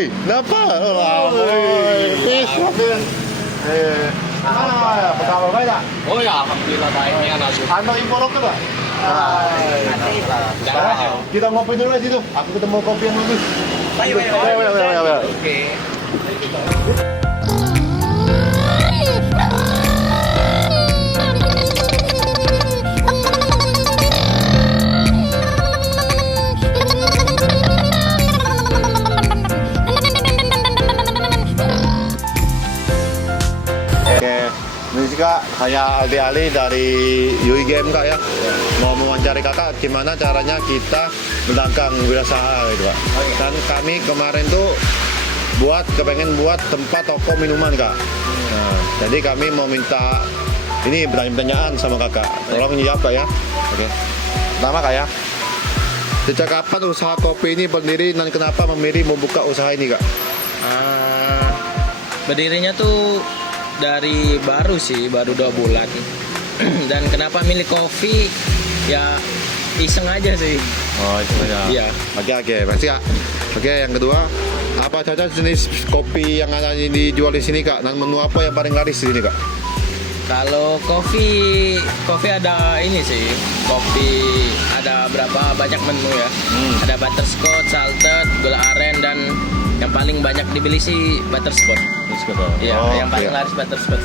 Oi, kenapa? Fish. Pertama kali tak? Oh ya, alhamdulillah baik nih anak. Anak impor lokal tak? Sekarang kita ngopi dulu di situ. Aku ketemu kopi yang bagus. Ayo. Oke. Kak, saya Aldi Ali dari UI Game Kak ya. Mau mewawancari kakak gimana caranya kita menangkang wirausaha gitu Pak. Dan kami kemarin tuh kepengen buat tempat toko minuman Kak. Nah, jadi kami mau minta ini pertanyaan sama kakak. Tolong jawab Kak ya. Oke. Pertama Kak ya. Sejak kapan usaha kopi ini berdiri dan kenapa memilih membuka usaha ini Kak? Berdirinya tuh dari baru 2 bulan. Dan kenapa milih kopi? Ya iseng aja sih. Oh, iseng aja. Iya. Oke, pasti Kak. Oke, yang kedua, apa saja jenis kopi yang ada dijual di sini Kak? Dan menu apa yang paling laris di sini Kak? Kalau kopi ada ini sih. Kopi ada berapa banyak menu ya. Ada butterscotch, salted, gula aren, dan yang paling banyak dibeli sih butterscotch. Iya, yang paling laris butterscotch.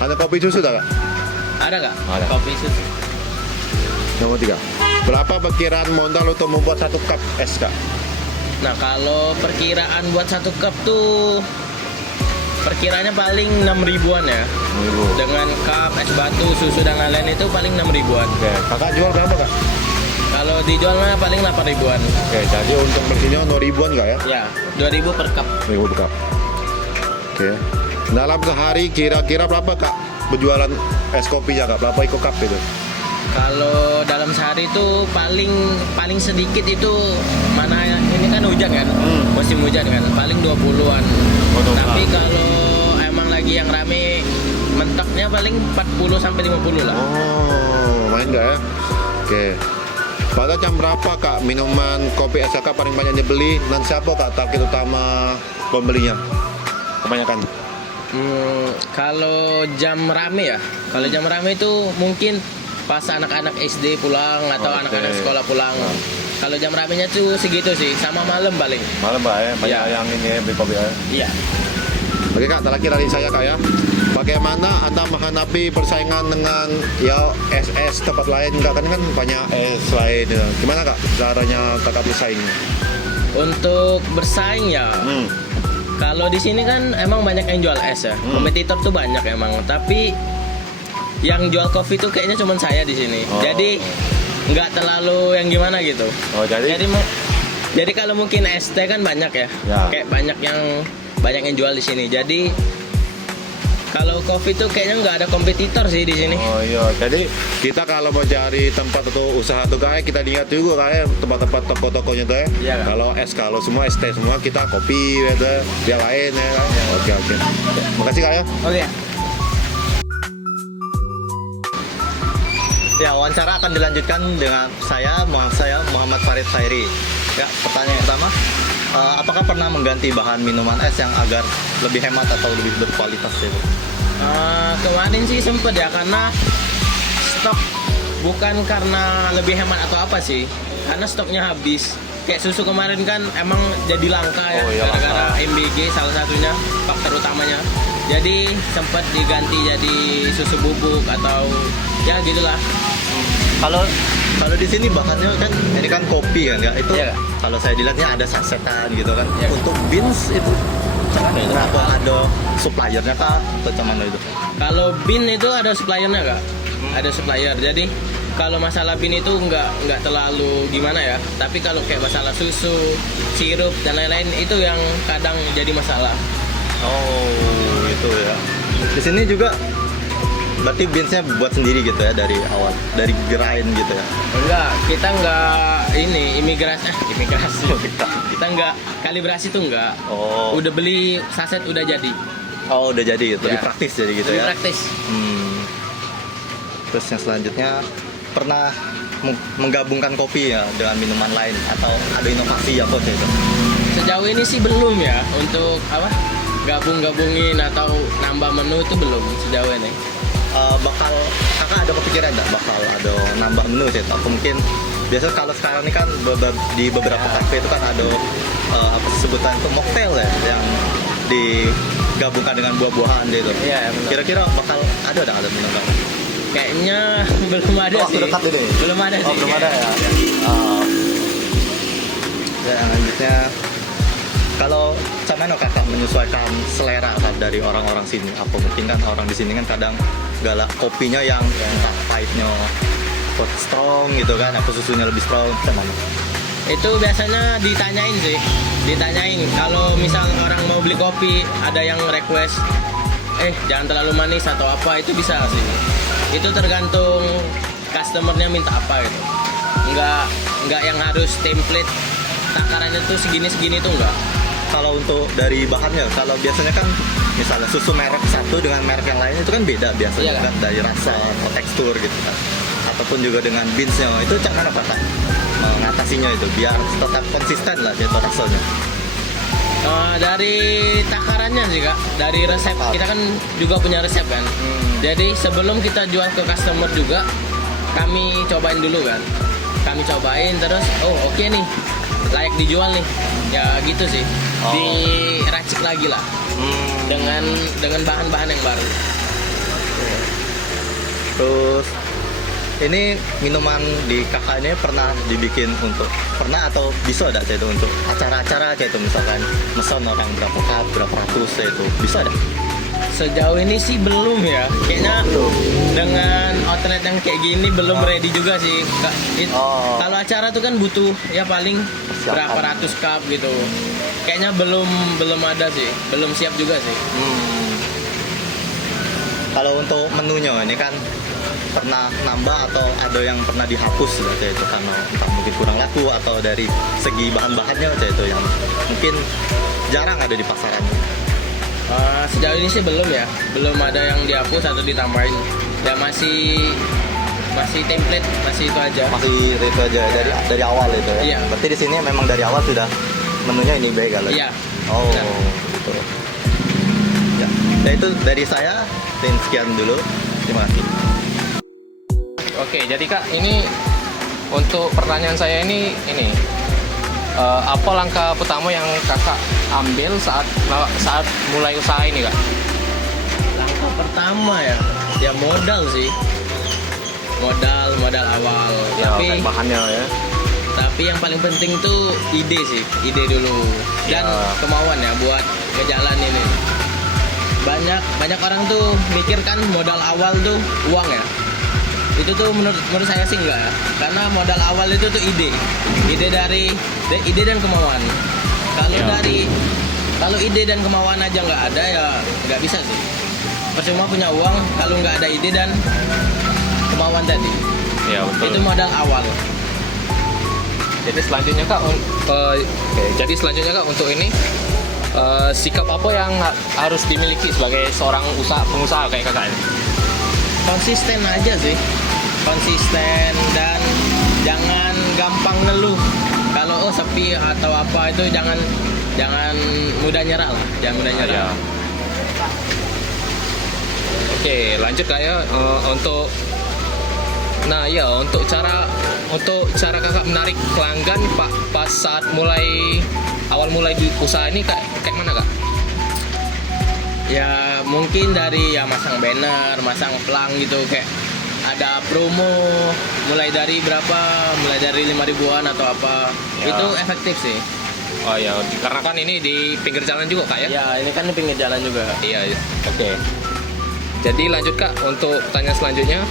Ada kopi susu tak Kak? Ada nggak? Ada. Kopi susu. Nomor 3. Berapa perkiraan modal untuk membuat 1 cup es Kak? Nah, kalau perkiraan buat 1 cup tuh perkiranya paling 6 ribuan ya. 6.000. Dengan cup, es batu, susu dan lain-lain itu paling 6 ribuan. Oke, kakak jual berapa Kak? Kalau dijual mah paling 8 ribuan. Oke, jadi untuk bersihnya 0 ribuan Kak ya? Ya, 2.000 per cup. 1.000 per cup. Oke. Dalam sehari kira-kira berapa Kak berjualan es kopinya Kak? Berapa ikut cup itu? Kalau dalam sehari itu paling sedikit itu mana ini kan hujan kan, musim hujan kan, paling 20-an. Tapi kalau emang lagi yang rame mentoknya paling 40 sampai 50 lah. Oh, main nggak ya? Oke. Pada jam berapa Kak minuman kopi es Kak paling banyak dibeli dan siapa Kak target utama pembelinya? Kebanyakan. Kalau jam rame ya, kalau jam rame itu mungkin pas anak-anak SD pulang atau anak-anak sekolah pulang. Kalau jam ramenya tuh segitu sih, sama malam paling. Malam Pak ya, banyak Iya. yang ini beli kopi ya. Iya. Oke Kak, terakhir dari saya Kak ya. Bagaimana Anda menghadapi persaingan dengan ya es tempat lain Kak? Kan banyak es lain ya. Gimana Kak caranya Kakak bersaing? Untuk bersaing ya, kalau di sini kan emang banyak yang jual es ya. Kompetitor tuh banyak emang, tapi yang jual kopi tuh kayaknya cuma saya di sini. Jadi nggak terlalu yang gimana gitu. Oh, jadi kalau mungkin es teh kan banyak ya. Kayak banyak yang jual di sini. Jadi kalau kopi tuh kayaknya nggak ada kompetitor sih di sini. Oh iya, jadi kita kalau mau cari tempat atau usaha tuh kayak kita lihat juga kayak tempat-tempat toko-tokonya tuh ya. Iya, Kak. Kalau semua es teh semua kita kopi gitu, dia lain ya. Oke. Makasih Kak ya. Oke. Ya, wawancara akan dilanjutkan dengan saya Muhammad Farid Khairi. Ya, pertanyaan pertama, apakah pernah mengganti bahan minuman es yang agar lebih hemat atau lebih berkualitas gitu? Kemarin sih sempet ya, karena stok, bukan karena lebih hemat atau apa sih, karena stoknya habis. Kayak susu kemarin kan emang jadi langka ya, gara-gara MBG salah satunya faktor utamanya. Jadi sempat diganti jadi susu bubuk atau ya gitulah. Kalau di sini bahannya kan ini kan kopi kan ya, itu Iya. kalau saya dilihatnya ada sasetan gitu kan. Iya. Untuk beans itu cuman itu atau ada suppliernya kah atau cuman itu? Kalau bin itu ada suppliernya nggak? Ada supplier. Jadi kalau masalah bin itu nggak terlalu gimana ya. Tapi kalau kayak masalah susu, sirup dan lain-lain itu yang kadang jadi masalah. Oh, itu ya. Di sini juga berarti beansnya buat sendiri gitu ya dari awal, dari grind gitu ya. Enggak, kita nggak ini imigrasi. Kita nggak kalibrasi tuh nggak. Oh. Udah beli saset udah jadi. Oh, udah jadi, lebih Ya. praktis jadi gitu Lebih ya. praktis. Terus yang selanjutnya pernah menggabungkan kopi ya dengan minuman lain atau ada inovasi apa sih itu? Sejauh ini sih belum ya untuk apa gabungin atau nambah menu itu belum sejauh ini. Bakal kakak ada kepikiran nggak bakal ada nambah menu sih atau mungkin biasa kalau sekarang ini kan di beberapa kafe itu kan ada apa sih sebutan itu mocktail ya yang digabungkan dengan buah-buahan gitu. Iya, benar. Kira-kira bakal ada menu nggak? Kayaknya belum ada Oh, sih. dekat ini? Belum ada Oh, sih. belum ada ya. Ya, lanjutnya kalau sama kakak menyesuaikan selera kan dari orang-orang sini. Apa mungkin kan orang di sini kan kadang galak kopinya yang entah pahitnya strong gitu kan, apa susunya lebih strong, sama. Itu biasanya ditanyain kalau misal orang mau beli kopi ada yang request jangan terlalu manis atau apa, itu bisa sih. Itu tergantung customernya minta apa gitu. Enggak yang harus template takarannya tuh segini tuh enggak. Kalau untuk dari bahannya, kalau biasanya kan misalnya susu merek satu dengan merek yang lain itu kan beda biasanya. Iya, kan dari rasa atau tekstur gitu kan, ataupun juga dengan beansnya itu cara apa kan mengatasinya itu biar tetap konsisten lah itu rasanya. Dari takarannya sih kak, dari resep kita kan juga punya resep kan. Jadi sebelum kita jual ke customer juga kami cobain dulu kan. Kami cobain terus oke nih, layak dijual nih. Ya gitu sih. Diracik lagi lah. Dengan bahan-bahan yang baru. Terus ini minuman di kakak ini pernah dibikin atau bisa ada itu untuk acara-acara kayak itu misalkan mesen orang berapa cup, berapa ratus itu bisa ada? Sejauh ini sih belum ya. Kayaknya dengan outlet yang kayak gini belum ready juga sih. Kalau acara tuh kan butuh ya paling berapa ratus cup gitu. Kayaknya belum ada sih. Belum siap juga sih. Kalau untuk menunya ini kan pernah nambah atau ada yang pernah dihapus gitu itu karena entah mungkin kurang laku atau dari segi bahan-bahannya itu yang mungkin jarang ada di pasaran. Sejauh ini sih belum ya, belum ada yang dihapus atau ditambahin. Ya masih template, masih itu aja. Masih itu aja dari awal itu ya. Iya. Berarti di sini memang dari awal sudah menunya ini baik kali. Iya. Oh, Benar. gitu. Ya. Ya itu dari saya. Dan sekian dulu. Terima kasih. Oke, jadi Kak, ini untuk pertanyaan saya ini apa langkah pertama yang Kakak ambil saat mulai usaha ini, Kak? Langkah pertama ya modal sih. Modal awal. Ya, bahannya ya. Tapi yang paling penting tuh ide dulu dan kemauan ya buat ke jalan ini. Banyak orang tuh mikir kan modal awal tuh uang ya. Itu tuh menurut saya sih enggak ya. Karena modal awal itu tuh ide dan kemauan. Kalau ide dan kemauan aja nggak ada ya nggak bisa sih. Percuma punya uang kalau nggak ada ide dan kemauan tadi. Ya, betul. Itu modal awal. Jadi selanjutnya Kak untuk ini sikap apa yang harus dimiliki sebagai seorang pengusaha kayak Kakak ini? Konsisten aja sih. Konsisten dan jangan gampang ngeluh. Kalau sepi atau apa itu jangan mudah nyerah lah. Jangan mudah nyerah. Ya. Oke, lanjut Kak ya untuk cara Kakak menarik pelanggan pas saat awal mulai di usaha ini kayak mana Kak? Ya mungkin dari masang banner, masang pelang gitu kayak ada promo mulai dari 5.000-an atau apa. Ya. Itu efektif sih. Oh ya, karena kan ini di pinggir jalan juga Kak ya? Ya ini kan di pinggir jalan juga. Iya. Oke. Jadi lanjut Kak untuk tanya selanjutnya.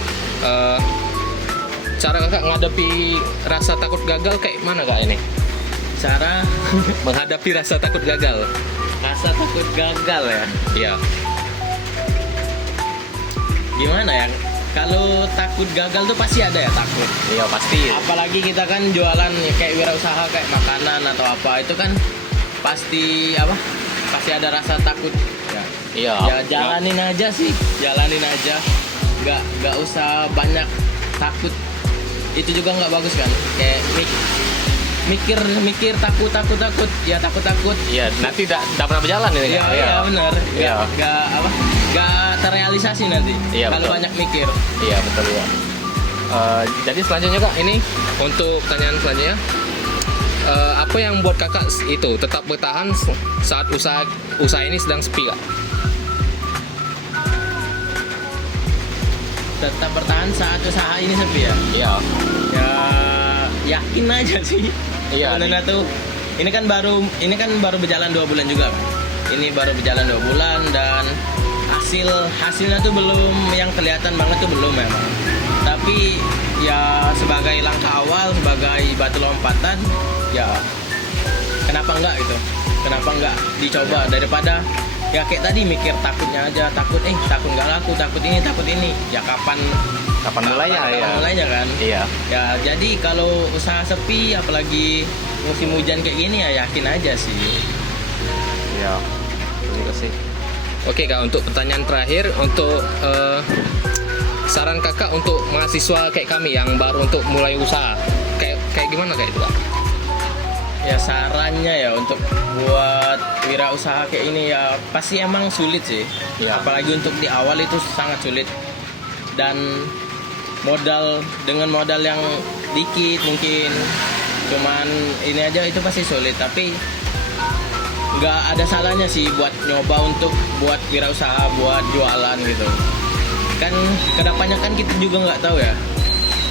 Cara Kakak menghadapi rasa takut gagal kayak mana Kak ini? Cara Menghadapi rasa takut gagal. rasa takut gagal ya. Iya. Gimana ya? Kalau takut gagal tuh pasti ada ya takut. Iya pasti. Apalagi kita kan jualan kayak wirausaha kayak makanan atau apa itu kan pasti ada rasa takut. Iya. Ya jalanin aja sih, jalanin aja. Nggak usah banyak takut. itu juga nggak bagus kan, kayak mikir takut ya takut Iya, nanti tidak pernah berjalan ini. ya, iya benar, Iya. nggak terrealisasi nanti Iya, kalau betul. banyak mikir. Iya betul ya. Jadi selanjutnya kak, ini untuk pertanyaan selanjutnya, apa yang buat kakak itu tetap bertahan saat usaha ini sedang sepi kak? Tetap bertahan saat usaha ini sepi ya. Iya. Ya yakin aja sih. Iya, Sebenarnya tuh ini kan baru berjalan 2 bulan juga. Ini baru berjalan 2 bulan dan hasilnya tuh belum yang kelihatan banget tuh belum memang. Tapi ya sebagai langkah awal, sebagai batu lompatan, ya kenapa enggak gitu? Kenapa enggak dicoba daripada ya kayak tadi mikir takutnya aja, takut nggak laku, takut ini. Ya kapan Mulainya ya? mulainya kan? Iya. Ya jadi kalau usaha sepi apalagi musim hujan kayak gini ya yakin aja sih. Iya. Betul juga sih. Oke kak, untuk pertanyaan terakhir, untuk saran kakak untuk mahasiswa kayak kami yang baru untuk mulai usaha, kayak gimana kak itu kak? Ya sarannya ya untuk buat wirausaha kayak ini ya pasti emang sulit sih. Iya. Apalagi untuk di awal itu sangat sulit. Dan dengan modal yang dikit mungkin cuman ini aja itu pasti sulit, tapi nggak ada salahnya sih buat nyoba untuk buat wirausaha, buat jualan gitu. Kan kedepannya kan kita juga nggak tahu ya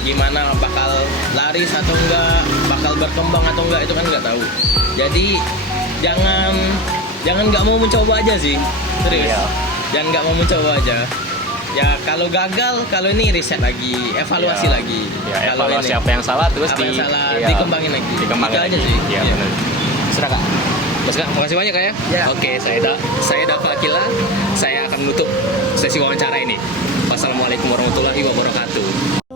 gimana bakal laris atau enggak, bakal berkembang atau enggak, itu kan nggak tahu. Jadi jangan nggak mau mencoba aja sih, serius. Iya. Jangan nggak mau mencoba aja. Ya kalau gagal, kalau ini riset lagi, evaluasi Iya. lagi. Ya, Kalau evaluasi ini, apa yang salah terus apa yang salah, iya, dikembangin lagi. Dikembangin Itu lagi. aja sih. Iya, Iya. benar. Sudah kak. Mas kak, makasih banyak kak ya. Ya. Oke, saya Dafa Akila. Saya akan menutup sesi wawancara ini. Wassalamualaikum warahmatullahi wabarakatuh.